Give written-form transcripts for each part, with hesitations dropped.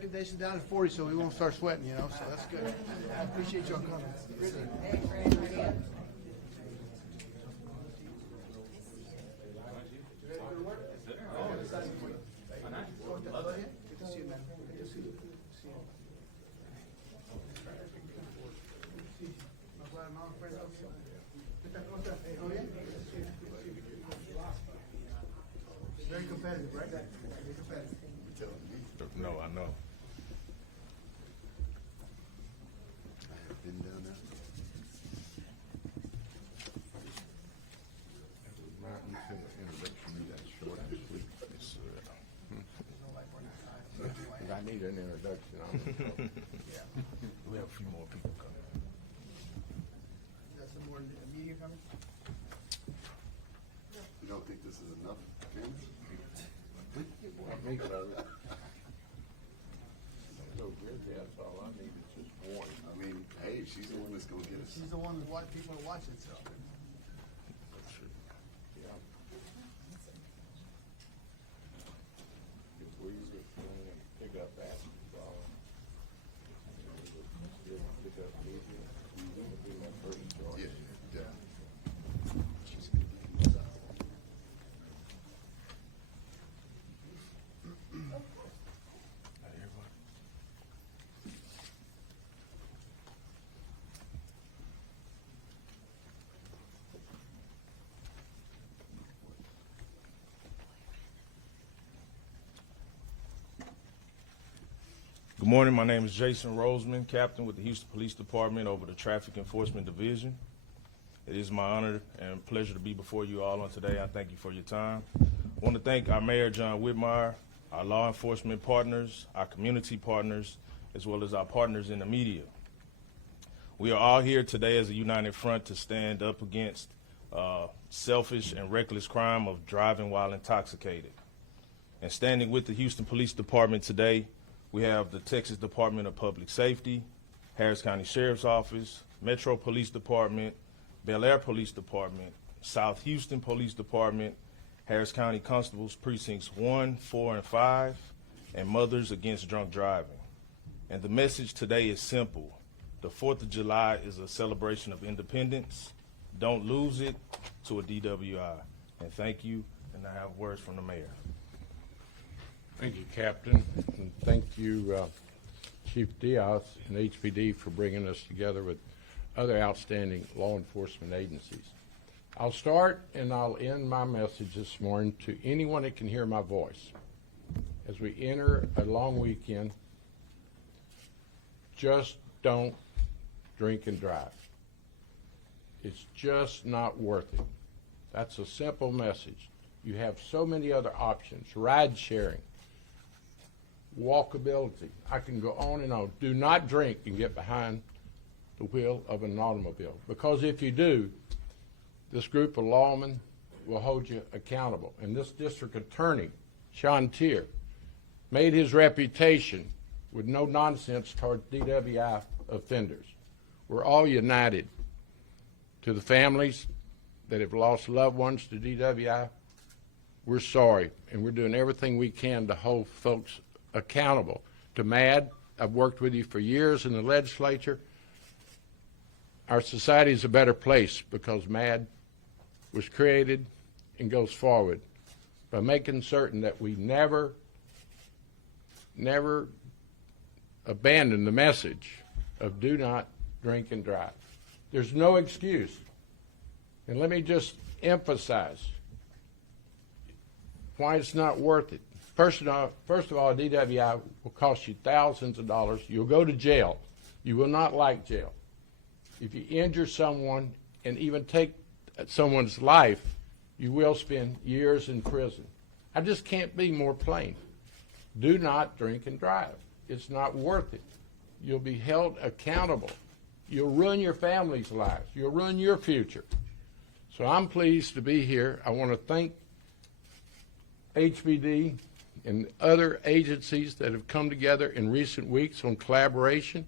conditions down at 40, so we won't start sweating, you know, so that's good. I appreciate y'all coming. Yes, sir. Good to see you, man. Good to see you. Very competitive, right? Very competitive. No, I know. I have been down there. Martin, you said the introduction be that short and sweet. I need an introduction. We have a few more people coming. Got some more media coming? You don't think this is enough, James? That's all I need is just one. I mean, hey, she's the one that's gonna get us. She's the one that people are watching, so. If we just pick up basketball, pick up media, would be my first choice. Yeah, yeah. She's gonna be in the south. Good morning. My name is Jason Roseman, Captain with the Houston Police Department over the Traffic Enforcement Division. It is my honor and pleasure to be before you all on today. I thank you for your time. I want to thank our Mayor, John Whitmire, our law enforcement partners, our community partners, as well as our partners in the media. We are all here today as a united front to stand up against selfish and reckless crime of driving while intoxicated. And standing with the Houston Police Department today, we have the Texas Department of Public Safety, Harris County Sheriff's Office, Metro Police Department, Bel Air Police Department, South Houston Police Department, Harris County Constables Precincts 1, 4, and 5, and Mothers Against Drunk Driving. And the message today is simple. The 4th of July is a celebration of independence. Don't lose it to a DWI. And thank you, and I have words from the mayor. Thank you, Captain, and thank you, Chief Diaz and HPD for bringing us together with other outstanding law enforcement agencies. I'll start and I'll end my message this morning to anyone that can hear my voice. As we enter a long weekend, just don't drink and drive. It's just not worth it. That's a simple message. You have so many other options, ride sharing, walkability. I can go on and on. Do not drink and get behind the wheel of an automobile, because if you do, this group of lawmen will hold you accountable. And this district attorney, Sean Tier, made his reputation with no nonsense toward DWI offenders. We're all united. To the families that have lost loved ones to DWI, we're sorry, and we're doing everything we can to hold folks accountable. To MAD, I've worked with you for years in the legislature. Our society is a better place because MAD was created and goes forward by making certain that we never abandon the message of do not drink and drive. There's no excuse. And let me just emphasize why it's not worth it. First of all, DWI will cost you thousands of dollars. You'll go to jail. You will not like jail. If you injure someone and even take someone's life, you will spend years in prison. I just can't be more plain. Do not drink and drive. It's not worth it. You'll be held accountable. You'll ruin your family's lives. You'll ruin your future. So I'm pleased to be here. I want to thank HPD and other agencies that have come together in recent weeks on collaboration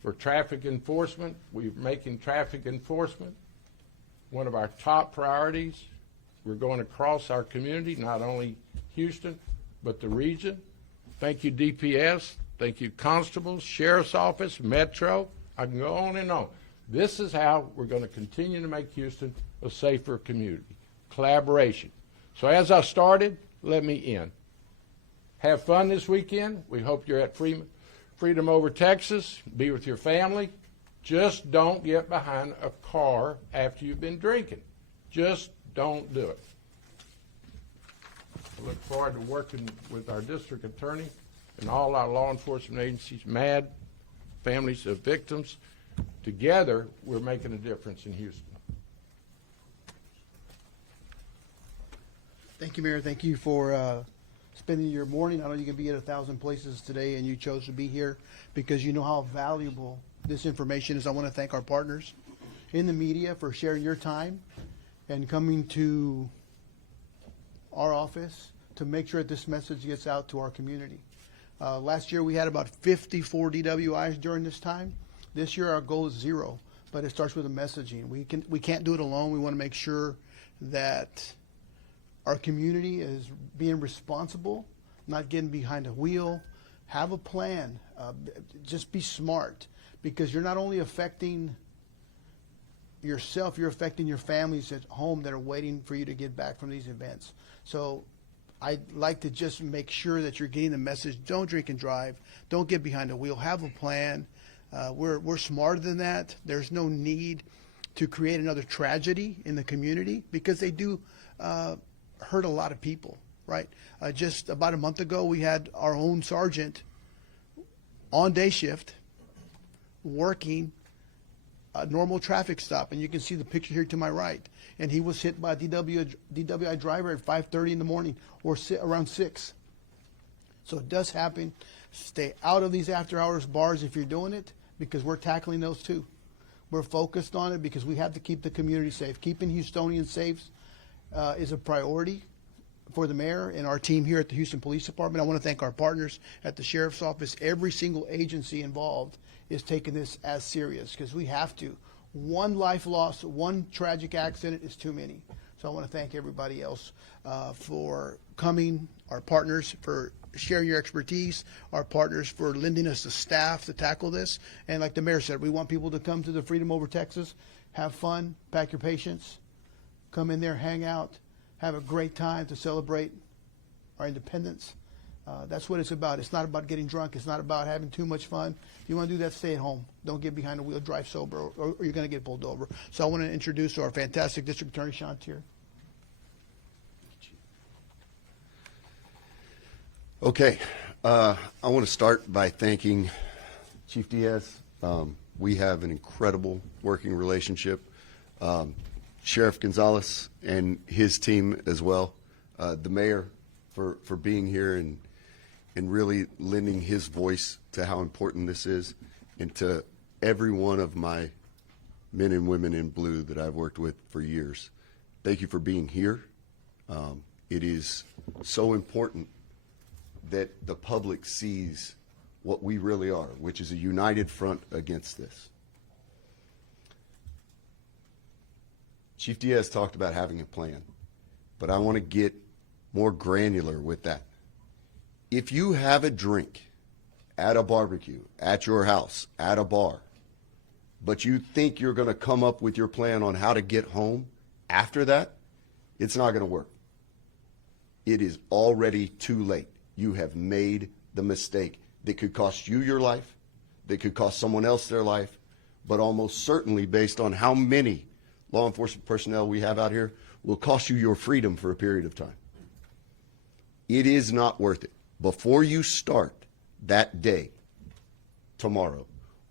for traffic enforcement. We're making traffic enforcement one of our top priorities. We're going across our community, not only Houston, but the region. Thank you, DPS. Thank you, constables, sheriff's office, Metro. I can go on and on. This is how we're going to continue to make Houston a safer community. Collaboration. So as I started, let me end. Have fun this weekend. We hope you're at Freedom Over Texas. Be with your family. Just don't get behind a car after you've been drinking. Just don't do it. I look forward to working with our district attorney and all our law enforcement agencies, MAD, families of victims. Together, we're making a difference in Houston. Thank you, Mayor. Thank you for spending your morning. I know you can be at 1,000 places today, and you chose to be here because you know how valuable this information is. I want to thank our partners in the media for sharing your time and coming to our office to make sure that this message gets out to our community. Last year we had about 54 DWIs during this time. This year our goal is 0, but it starts with the messaging. We can't do it alone. We want to make sure that our community is being responsible, not getting behind a wheel. Have a plan. Just be smart, because you're not only affecting yourself, you're affecting your families at home that are waiting for you to get back from these events. So I'd like to just make sure that you're getting the message. Don't drink and drive. Don't get behind a wheel. Have a plan. We're smarter than that. There's no need to create another tragedy in the community, because they do hurt a lot of people, right? Just about a month ago, we had our own sergeant on day shift working a normal traffic stop, and you can see the picture here to my right. And he was hit by a DWI driver at 5:30 in the morning, or around 6. So it does happen. Stay out of these after-hours bars if you're doing it, because we're tackling those too. We're focused on it because we have to keep the community safe. Keeping Houstonians safe is a priority for the mayor and our team here at the Houston Police Department. I want to thank our partners at the Sheriff's Office. Every single agency involved is taking this as serious, because we have to. One life lost, one tragic accident is too many. So I want to thank everybody else for coming, our partners for sharing your expertise, our partners for lending us the staff to tackle this. And like the mayor said, we want people to come to the Freedom Over Texas, have fun, pack your patience, come in there, hang out, have a great time to celebrate our independence. That's what it's about. It's not about getting drunk. It's not about having too much fun. If you want to do that, stay at home. Don't get behind the wheel, drive sober, or you're going to get pulled over. So I want to introduce our fantastic District Attorney, Sean Tier. Okay, I want to start by thanking Chief Diaz. We have an incredible working relationship. Sheriff Gonzalez and his team as well. The mayor for being here and really lending his voice to how important this is, and to every one of my men and women in blue that I've worked with for years. Thank you for being here. It is so important that the public sees what we really are, which is a united front against this. Chief Diaz talked about having a plan, but I want to get more granular with that. If you have a drink at a barbecue, at your house, at a bar, but you think you're going to come up with your plan on how to get home after that, it's not going to work. It is already too late. You have made the mistake that could cost you your life, that could cost someone else their life, but almost certainly, based on how many law enforcement personnel we have out here, will cost you your freedom for a period of time. It is not worth it. Before you start that day, tomorrow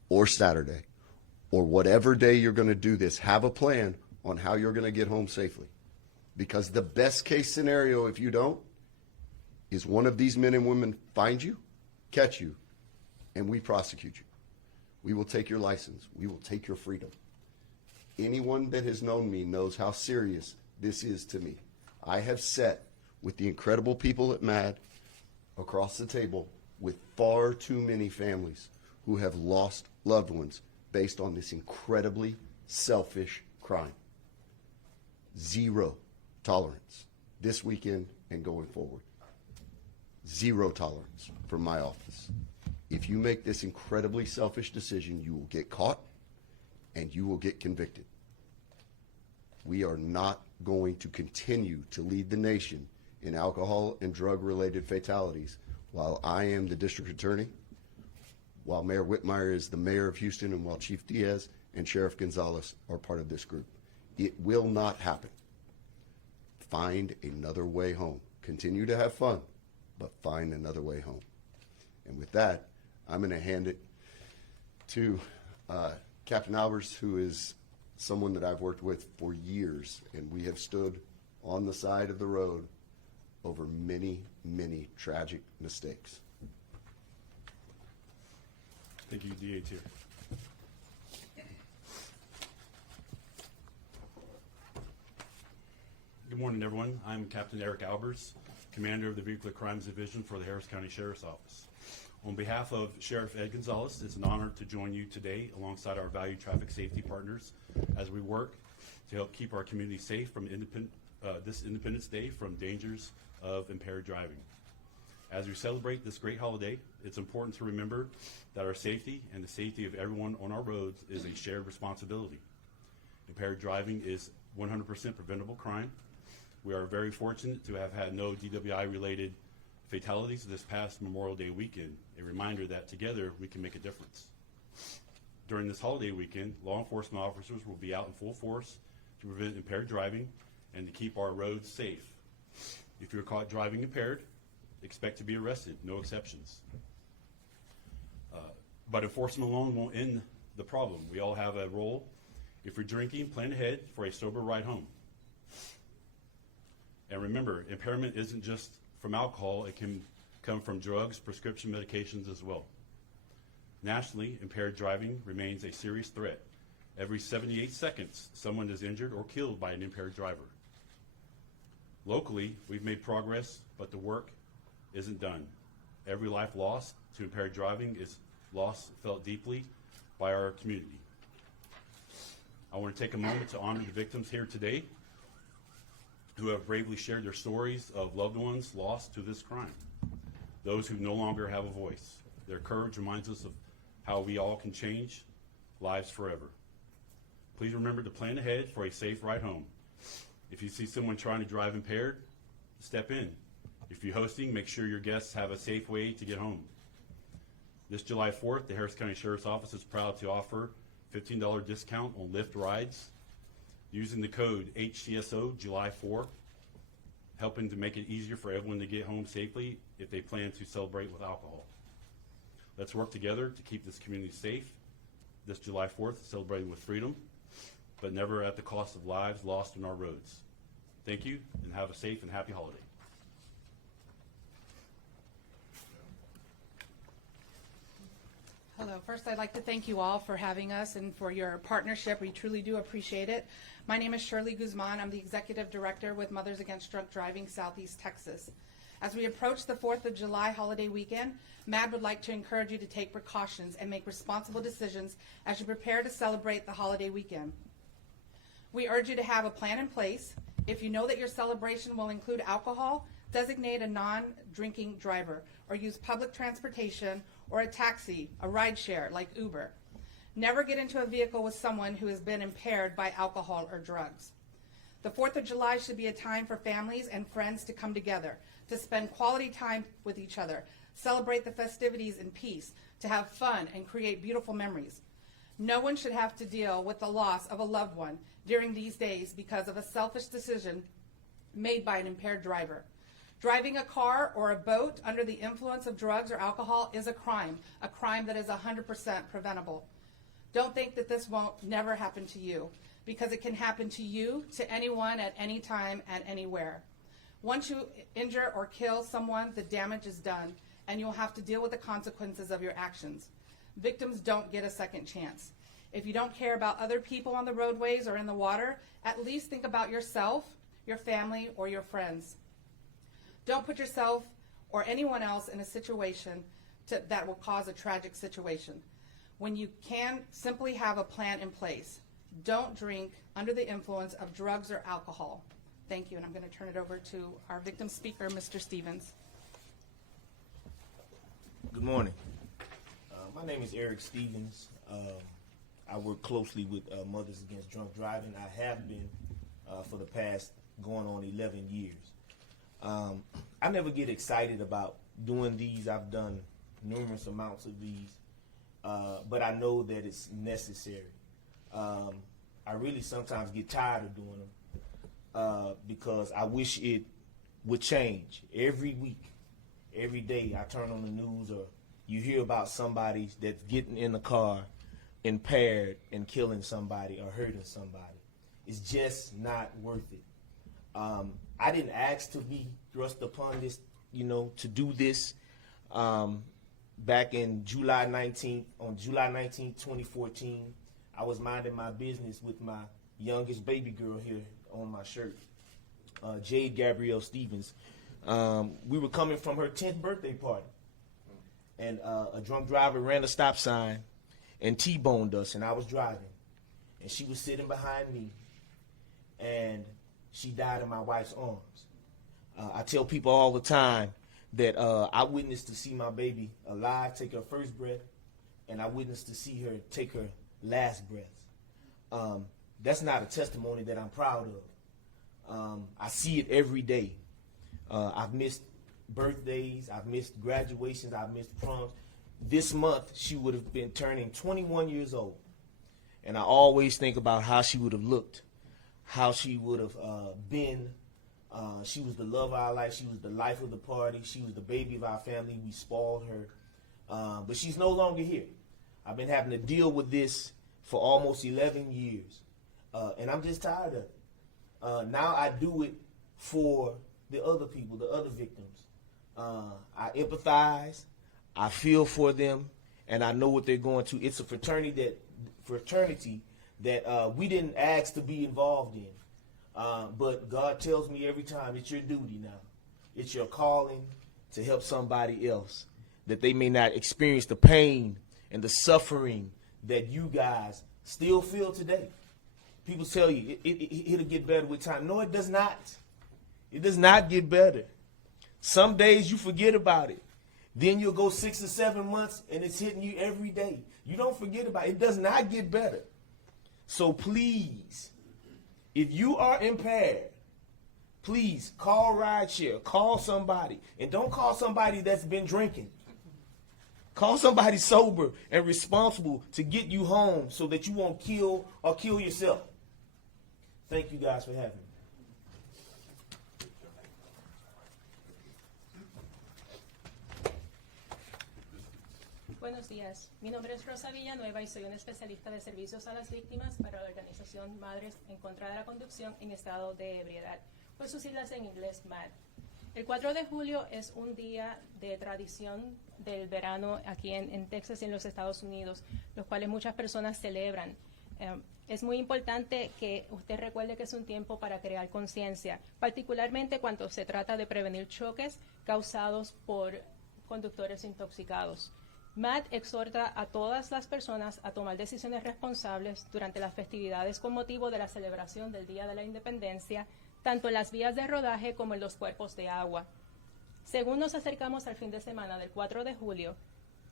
or Saturday, or whatever day you're going to do this, have a plan on how you're going to get home safely. Because the best case scenario, if you don't, is one of these men and women find you, catch you, and we prosecute you. We will take your license. We will take your freedom. Anyone that has known me knows how serious this is to me. I have sat with the incredible people at MAD across the table with far too many families who have lost loved ones based on this incredibly selfish crime. Zero tolerance this weekend and going forward. Zero tolerance from my office. If you make this incredibly selfish decision, you will get caught and you will get convicted. We are not going to continue to lead the nation in alcohol and drug-related fatalities while I am the district attorney, while Mayor Whitmire is the mayor of Houston, and while Chief Diaz and Sheriff Gonzalez are part of this group. It will not happen. Find another way home. Continue to have fun, but find another way home. And with that, I'm going to hand it to Captain Albers, who is someone that I've worked with for years, and we have stood on the side of the road over many, many tragic mistakes. Thank you, DA Tier. Good morning, everyone. I'm Captain Eric Albers, Commander of the Vehicular Crimes Division for the Harris County Sheriff's Office. On behalf of Sheriff Ed Gonzalez, it's an honor to join you today alongside our valued traffic safety partners as we work to help keep our community safe from this Independence Day from dangers of impaired driving. As we celebrate this great holiday, it's important to remember that our safety and the safety of everyone on our roads is a shared responsibility. Impaired driving is 100% preventable crime. We are very fortunate to have had no DWI-related fatalities this past Memorial Day weekend, a reminder that together we can make a difference. During this holiday weekend, law enforcement officers will be out in full force to prevent impaired driving and to keep our roads safe. If you're caught driving impaired, expect to be arrested, no exceptions. But enforcement alone won't end the problem. We all have a role. If you're drinking, plan ahead for a sober ride home. And remember, impairment isn't just from alcohol, it can come from drugs, prescription medications as well. Nationally, impaired driving remains a serious threat. Every 78 seconds, someone is injured or killed by an impaired driver. Locally, we've made progress, but the work isn't done. Every life lost to impaired driving is loss felt deeply by our community. I want to take a moment to honor the victims here today who have bravely shared their stories of loved ones lost to this crime, those who no longer have a voice. Their courage reminds us of how we all can change lives forever. Please remember to plan ahead for a safe ride home. If you see someone trying to drive impaired, step in. If you're hosting, make sure your guests have a safe way to get home. This July 4th, the Harris County Sheriff's Office is proud to offer $15 discount on Lyft rides using the code HCSO July 4, helping to make it easier for everyone to get home safely if they plan to celebrate with alcohol. Let's work together to keep this community safe. This July 4th, celebrating with freedom, but never at the cost of lives lost on our roads. Thank you, and have a safe and happy holiday. Hello. First, I'd like to thank you all for having us and for your partnership. We truly do appreciate it. My name is Shirley Guzman. I'm the Executive Director with Mothers Against Drunk Driving, Southeast Texas. As we approach the 4th of July holiday weekend, MADD would like to encourage you to take precautions and make responsible decisions as you prepare to celebrate the holiday weekend. We urge you to have a plan in place. If you know that your celebration will include alcohol, designate a non-drinking driver or use public transportation or a taxi, a ride share like Uber. Never get into a vehicle with someone who has been impaired by alcohol or drugs. The 4th of July should be a time for families and friends to come together, to spend quality time with each other, celebrate the festivities in peace, to have fun and create beautiful memories. No one should have to deal with the loss of a loved one during these days because of a selfish decision made by an impaired driver. Driving a car or a boat under the influence of drugs or alcohol is a crime that is 100% preventable. Don't think that this won't never happen to you, because it can happen to you, to anyone, at any time, and anywhere. Once you injure or kill someone, the damage is done, and you'll have to deal with the consequences of your actions. Victims don't get a second chance. If you don't care about other people on the roadways or in the water, at least think about yourself, your family, or your friends. Don't put yourself or anyone else in a situation that will cause a tragic situation. When you can, simply have a plan in place. Don't drink under the influence of drugs or alcohol. Thank you, and I'm going to turn it over to our victim speaker, Mr. Stevens. Good morning. My name is Eric Stevens. I work closely with Mothers Against Drunk Driving. I have been for the past going on 11 years. I never get excited about doing these. I've done numerous amounts of these, but I know that it's necessary. I really sometimes get tired of doing them because I wish it would change every week. Every day I turn on the news or you hear about somebody that's getting in the car impaired and killing somebody or hurting somebody. It's just not worth it. I didn't ask to be thrust upon this, to do this. Back in July 19th, 2014, I was minding my business with my youngest baby girl here on my shirt, Jade Gabrielle Stevens. We were coming from her 10th birthday party, and a drunk driver ran a stop sign and T-boned us, and I was driving, and she was sitting behind me, and she died in my wife's arms. I tell people all the time that I witnessed to see my baby alive take her first breath, and I witnessed to see her take her last breath. That's not a testimony that I'm proud of. I see it every day. I've missed birthdays, I've missed graduations, I've missed proms. This month, she would have been turning 21 years old. And I always think about how she would have looked, how she would have been. She was the love of our life. She was the life of the party. She was the baby of our family. We spoiled her. But she's no longer here. I've been having to deal with this for almost 11 years. And I'm just tired of it. Now I do it for the other people, the other victims. I empathize, I feel for them, and I know what they're going to. It's a fraternity that we didn't ask to be involved in. But God tells me every time, it's your duty now. It's your calling to help somebody else, that they may not experience the pain and the suffering that you guys still feel today. People tell you it'll get better with time. No, it does not. It does not get better. Some days you forget about it. Then you'll go 6 or 7 months and it's hitting you every day. You don't forget about it. It does not get better. So please, if you are impaired, please call rideshare, call somebody. And don't call somebody that's been drinking. Call somebody sober and responsible to get you home so that you won't kill or kill yourself. Thank you guys for having me. Buenos días, mi nombre es Rosa Villanueva y soy una especialista de servicios a las víctimas para la organización Madres en contra de la conducción en estado de ebriedad, por sus siglas en inglés MAD. El 4 de julio es un día de tradición del verano aquí en Texas y en los Estados Unidos, los cuales muchas personas celebran. Es muy importante que usted recuerde que es un tiempo para crear conciencia, particularmente cuando se trata de prevenir choques causados por conductores intoxicados. MAD exhorta a todas las personas a tomar decisiones responsables durante las festividades con motivo de la celebración del Día de la Independencia, tanto en las vías de rodaje como en los cuerpos de agua. Según nos acercamos al fin de semana del 4 de julio,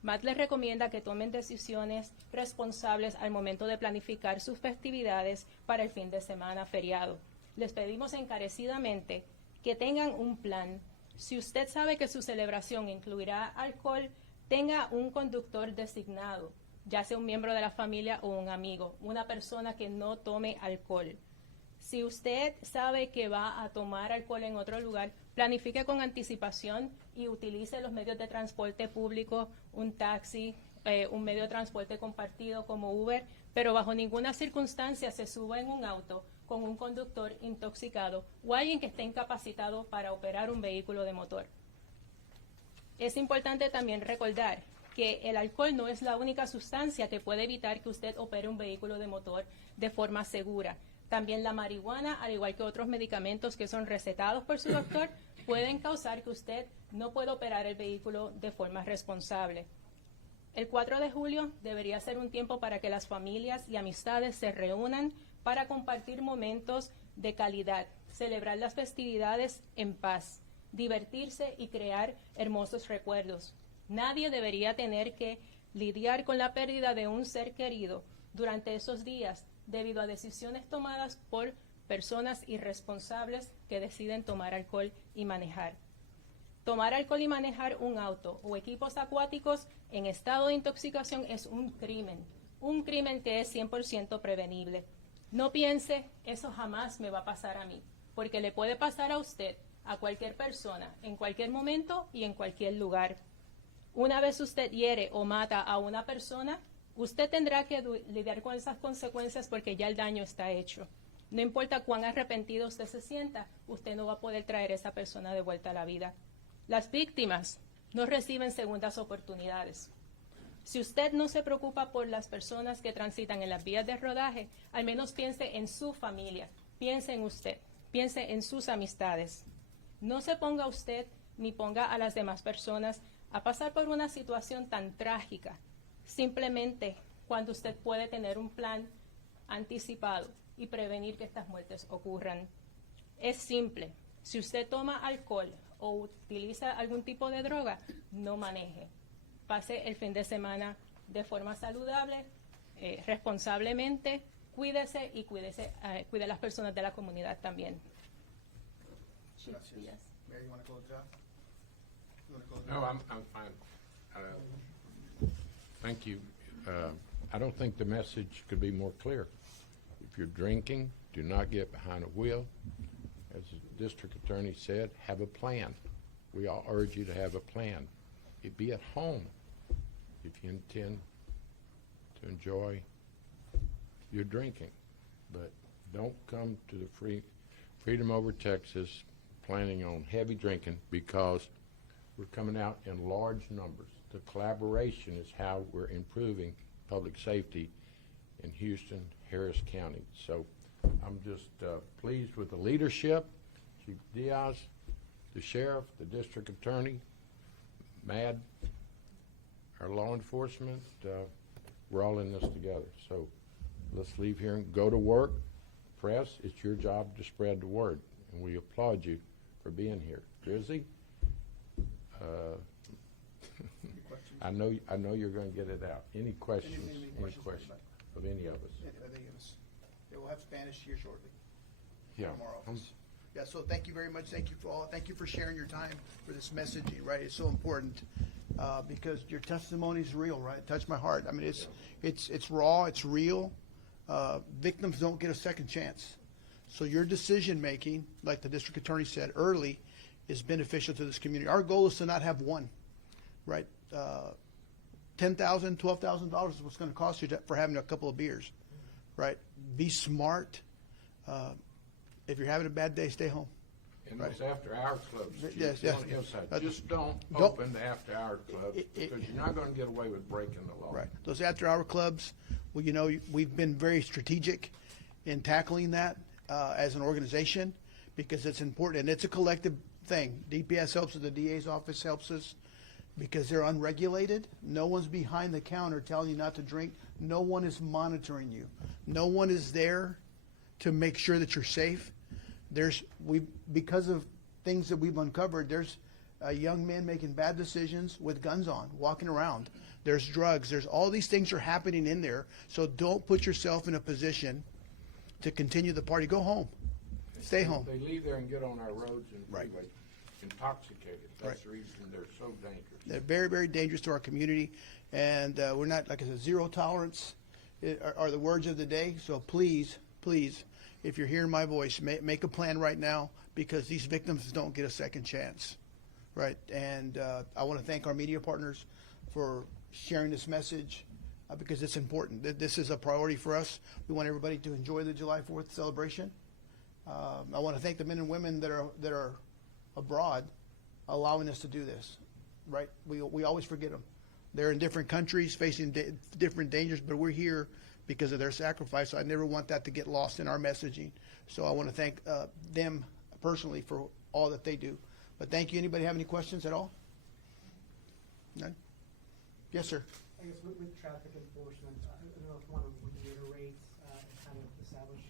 MAD les recomienda que tomen decisiones responsables al momento de planificar sus festividades para el fin de semana feriado. Les pedimos encarecidamente que tengan un plan. Si usted sabe que su celebración incluirá alcohol, tenga un conductor designado, ya sea un miembro de la familia o un amigo, una persona que no tome alcohol. Si usted sabe que va a tomar alcohol en otro lugar, planifique con anticipación y utilice los medios de transporte público, un taxi, un medio de transporte compartido como Uber, pero bajo ninguna circunstancia se suba en un auto con un conductor intoxicado o alguien que esté incapacitado para operar un vehículo de motor. Es importante también recordar que el alcohol no es la única sustancia que puede evitar que usted opere un vehículo de motor de forma segura. También la marihuana, al igual que otros medicamentos que son recetados por su doctor, pueden causar que usted no pueda operar el vehículo de forma responsable. El 4 de julio debería ser un tiempo para que las familias y amistades se reúnan para compartir momentos de calidad, celebrar las festividades en paz, divertirse y crear hermosos recuerdos. Nadie debería tener que lidiar con la pérdida de un ser querido durante esos días debido a decisiones tomadas por personas irresponsables que deciden tomar alcohol y manejar. Tomar alcohol y manejar un auto o equipos acuáticos en estado de intoxicación es un crimen que es 100% prevenible. No piense, eso jamás me va a pasar a mí, porque le puede pasar a usted, a cualquier persona, en cualquier momento y en cualquier lugar. Una vez usted hiere o mata a una persona, usted tendrá que lidiar con esas consecuencias porque ya el daño está hecho. No importa cuán arrepentido usted se sienta, usted no va a poder traer a esa persona de vuelta a la vida. Las víctimas no reciben segundas oportunidades. Si usted no se preocupa por las personas que transitan en las vías de rodaje, al menos piense en su familia, piense en usted, piense en sus amistades. No se ponga usted ni ponga a las demás personas a pasar por una situación tan trágica, simplemente cuando usted puede tener un plan anticipado y prevenir que estas muertes ocurran. Es simple. Si usted toma alcohol o utiliza algún tipo de droga, no maneje. Pase el fin de semana de forma saludable, responsablemente, cuídese y cuide a las personas de la comunidad también. Gracias. Yes. Mayor, you want to close it out? You want to close it No, out? I'm fine. Thank you. I don't think the message could be more clear. If you're drinking, do not get behind a wheel. As the district attorney said, have a plan. We all urge you to have a plan. You'd be at home if you intend to enjoy your drinking. But don't come to the Freedom Over Texas planning on heavy drinking, because we're coming out in large numbers. The collaboration is how we're improving public safety in Houston, Harris County. So I'm just pleased with the leadership, Chief Diaz, the sheriff, the district attorney, MAD, our law enforcement. We're all in this together. So let's leave here and go to work. Press, it's your job to spread the word, and we applaud you for being here. Drizzy, I know you're going to get it out. Any questions? Any questions of any of us? They will have Spanish here shortly. Yeah. From our office. Yeah, so thank you very much. Thank you for all. Thank you for sharing your time for this messaging, right? It's so important because your testimony is real, right? It touched my heart. I mean, it's raw, it's real. Victims don't get a second chance. So your decision making, like the district attorney said early, is beneficial to this community. Our goal is to not have one, right? $10,000, $12,000 is what's going to cost you for having a couple of beers, right? Be smart. If you're having a bad day, stay home. And those after-hour clubs, Chief, Yes, on yes. the inside, just don't Don't- open the after-hour clubs, because you're not going to get away with breaking the law. Right. Those after-hour clubs, well, you know, we've been very strategic in tackling that as an organization because it's important, and it's a collective thing. DPS helps us, the DA's office helps us because they're unregulated. No one's behind the counter telling you not to drink. No one is monitoring you. No one is there to make sure that you're safe. Because of things that we've uncovered, there's young men making bad decisions with guns on, walking around. There's drugs. There's all these things are happening in there. So don't put yourself in a position to continue the party. Go home. Stay home. They leave there and get on our roads and Right. freeways intoxicated. That's Right. the reason they're so dangerous. They're very, very dangerous to our community. And we're not, like I said, zero tolerance are the words of the day. So please, please, if you're hearing my voice, make a plan right now because these victims don't get a second chance, right? And I want to thank our media partners for sharing this message because it's important. This is a priority for us. We want everybody to enjoy the July 4th celebration. I want to thank the men and women that are abroad allowing us to do this, right? We always forget them. They're in different countries facing different dangers, but we're here because of their sacrifice. So I never want that to get lost in our messaging. So I want to thank them personally for all that they do. But thank you. Anybody have any questions at all? None? Yes, sir. I guess with traffic enforcement, I don't know if you want to reiterate and kind of establish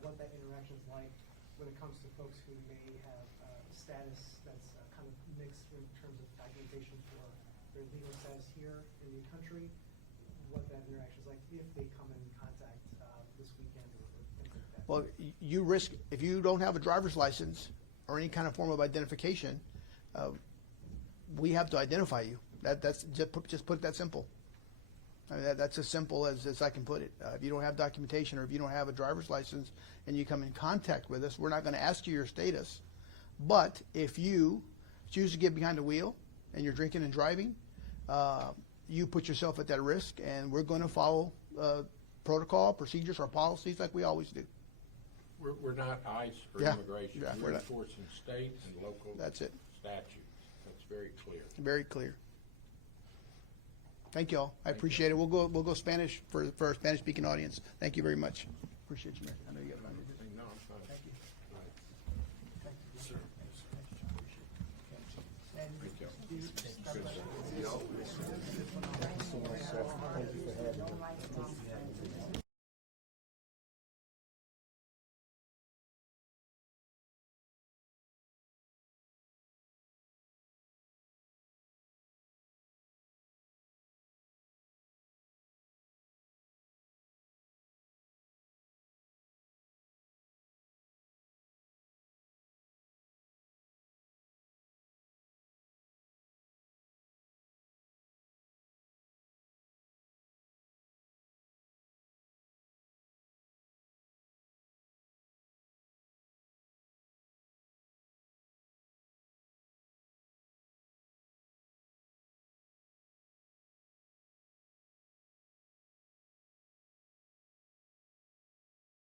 what that interaction is like when it comes to folks who may have status that's kind of mixed in terms of documentation for their legal status here in the country, what that interaction is like if they come in contact this weekend or things like that. Well, you risk, if you don't have a driver's license or any kind of form of identification, we have to identify you. That's just put it that simple. I mean, that's as simple as I can put it. If you don't have documentation or if you don't have a driver's license and you come in contact with us, we're not going to ask you your status. But if you choose to get behind the wheel and you're drinking and driving, you put yourself at that risk, and we're going to follow protocol, procedures, or policies like we always do. We're not ICE or Yeah. immigration. Yeah, we're We're not. enforcing state and local That's it. statutes. That's very clear. Very clear. Thank you all. I appreciate it. We'll go Spanish for our Spanish speaking audience. Thank you very much. Appreciate you, Mayor. I know you got to. No, I'm fine. Thank you. Thank you.